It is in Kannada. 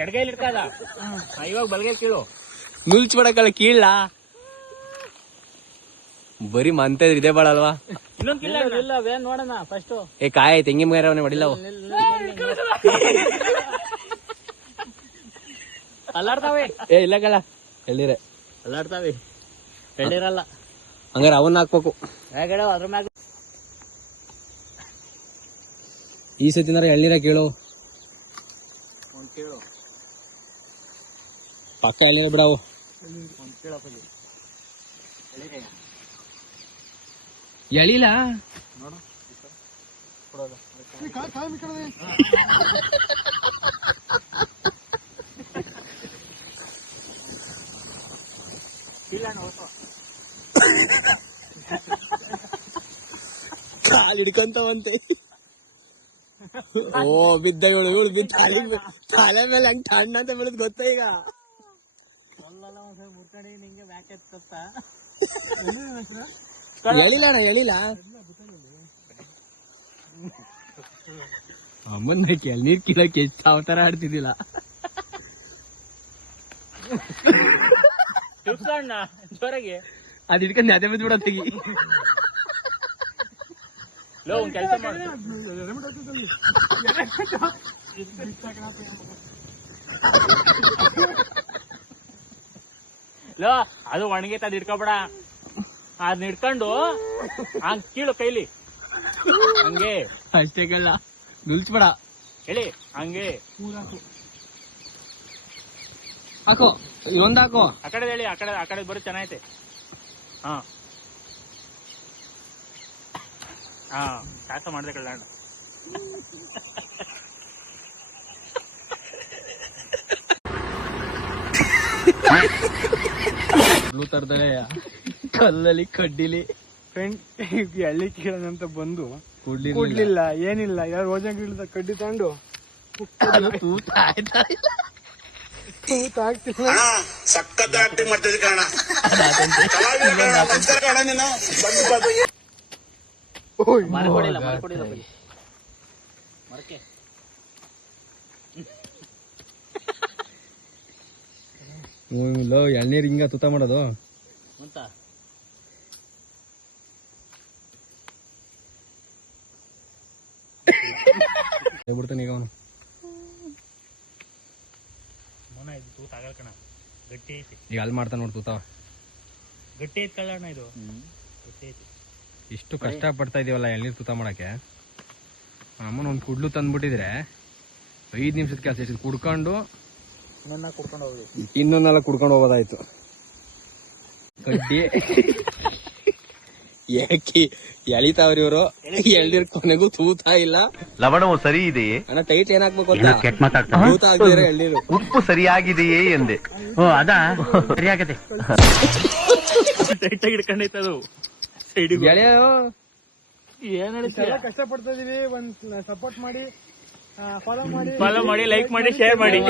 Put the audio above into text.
ಎಡಗೈಲಿ ಇಡ್ಕದ ಇವಾಗ ಬಲ್ಗೈ ಕೀಳು ನುಲ್ಚ್ಬಿಡಕಲ್ಲ ಕೀಳ ಬರೀ ಮಂತ ಇದೇ ಬಾಳ ಅಲ್ವಾ ಇನ್ನೊಂದ್ ಕಿಲ್ಲ ಇಲ್ಲ ವೇನ್ ನೋಡೋಣ ಫಸ್ಟ್ ಏ ಕಾಯ್ ತೆಂಗಿ ಮಗರವನೇ ಹೊಡಿಲ್ಲವು ಅಲ್ಲಾಡ್ತಾವೆ ಏ ಇಲ್ಲ ಕಳ ಎಳ್ಳಿರೆ ಅಲ್ಲಾಡ್ತಾವೆ ಎಳ್ಳಿರಲ್ಲ ಹಂಗಾರ ಅವನ್ನ ಹಾಕ್ಬೇಕು ಹೇಗಡ ಅದ್ರ ಮ್ಯಾಗ ಈ ಸತಿನಾರ ಎಳ್ನೀರ ಕೇಳು ಒಂದ್ ಕೇಳು ಪಕ್ಕ ಎಳ್ನೀರ ಬಿಡವು ಒಂದ್ ಕೇಳಪ್ಪ ಎಳಿಲ್ಲ ನೋಡು ಕೊಡೋದು ಇಲ್ಲ ಕಾಲ್ ಹಿಡ್ಕೊಂತವಂತೆ ಓ ಬಿದ್ದ ಇವಳು ಬಿದ್ದ ತಲೆ ಮೇಲೆ ಹಂಗ ಠಣ್ಣ ಅಂತ ಬೆಳೆದ್ ಗೊತ್ತ ಈಗ ಒಂದ್ಸಲ ಮುರ್ಕಡಿ ನಿಂಗೆ ಬ್ಯಾಕ್ ಎತ್ತ ಎಳಿಲ್ಲ ಎಳಿಲ್ಲ ಅಮ್ಮನ ಎಳ್ನೀರ್ ಕಿಲಕ್ಕೆ ಎಷ್ಟು ಅವತಾರ ಆಡ್ತಿದ್ದಿಲ್ಲ ಜೋರಾಗಿ ಅದ್ ಹಿಡ್ಕೊಂಡು ಅದೇ ಬಿದ್ದು ಬಿಡೋ ತೆಗಿ ಲೋ ಒಂದ್ ಕೆಲಸ ಮಾಡು ಲೋ ಅದು ಒಣಗೈತೆ ಅದ್ ಹಿಡ್ಕೊಬೇಡ ಅದ್ ಹಿಡ್ಕೊಂಡು ಹಂಗ್ ಕೀಳು ಕೈಲಿ ಹಂಗೆ ಅಷ್ಟೇಗಲ್ಲ ನಿಲ್ಸ್ಬೇಡ ಹೇಳಿ ಹಂಗೆ ಹಾಕೋ ಇದೊಂದ್ ಹಾಕೋ ಆ ಕಡೆ ಹೇಳಿ ಆ ಕಡೆ ಬರೋ ಚೆನ್ನಾಗೈತೆ ಹಾ ಹಾ ಸಾಹಸ ಮಾಡಿದೆ ಕಳ್ಳ ತರದಲೆ ಕಲ್ಲಲ್ಲಿ ಕಡ್ಡಿಲಿ ಫ್ರೆಂಡ್ ಎಳ್ಳಿ ಕೀಳಂತ ಬಂದು ಕೊಡ್ಲಿಲ್ಲ ಏನಿಲ್ಲ ಯಾರು ರೋಜಾ ಗಿಡದ ಕಡ್ಡಿ ತಗೊಂಡು ತೂತ ಆಯ್ತಾ ತೂತ ಆಗ್ತಿಲ್ಲ ಸಖತ್ ಆಕ್ಟಿಂಗ್ ಮಾಡ್ತಿದ್ದೆ ಕಾರಣ ಮರಕೊಡಿಲ್ಲ ಮರಕ್ಕೆ ಎಳ್ನೀರ್ ಹಿಂಗ ತೂತ ಮಾಡೋದು ಅಂತ ಬಿಡ್ತಾನೆ ಈಗ ಅವನು ಮನ ಇದು ತೂತ ಆಗಲ್ಲ ಕಣ ಗಟ್ಟಿ ಐತಿ ಈಗ ಅಲ್ಲಿ ಮಾಡ್ತಾನ ನೋಡ್ ತೂತ ಗಟ್ಟಿ ಐತಿ ಕಳ್ಳಣ್ಣ ಇದು ಗಟ್ಟಿ ಐತಿ ಇಷ್ಟು ಕಷ್ಟ ಪಡ್ತಾ ಇದೀವಲ್ಲ ಎಳ್ನೀರ್ ತೂತ ಮಾಡಕ್ಕೆ ಅಮ್ಮನ ಒಂದ್ ಕುಡ್ಲು ತಂದ್ಬಿಟ್ಟಿದ್ರೆ 5 ನಿಮಿಷದ ಕೆಲಸ ಇಷ್ಟು ಕುಡ್ಕೊಂಡು ಇನ್ನೊಂದೆಲ್ಲ ಕುಡ್ಕೊಂಡು ಹೋಗೋದಾಯ್ತು ಕಡ್ಡಿ ಯಾಕೆ ಎಳಿತಾವ್ರಿ ಇವರು ಎಳ್ನೀರ್ ಕೊನೆಗೂ ತೂತ ಇಲ್ಲ ಲವಣವು ಸರಿ ಇದೆಯೇ ಅಣ್ಣ ಟೈಟ್ ಏನ್ ಹಾಕ್ಬೇಕು ಅಂತ ತೂತ ಆಗ್ದಿರ ಎಳ್ನೀರು ಉಪ್ಪು ಸರಿಯಾಗಿದೆಯೇ ಎಂದೆ ಓ ಅದಾ ಸರಿಯಾಗದೆ ಟೈಟ್ ಆಗಿ ಹಿಡ್ಕೊಂಡೈತೆ ಅದು ಗೆಳೆಯೋ ಏನ್ ಕಷ್ಟ ಪಡ್ತಾ ಇದೀವಿ ಒಂದ್ ಸಪೋರ್ಟ್ ಮಾಡಿ ಫಾಲೋ ಮಾಡಿ ಲೈಕ್ ಮಾಡಿ ಶೇರ್ ಮಾಡಿ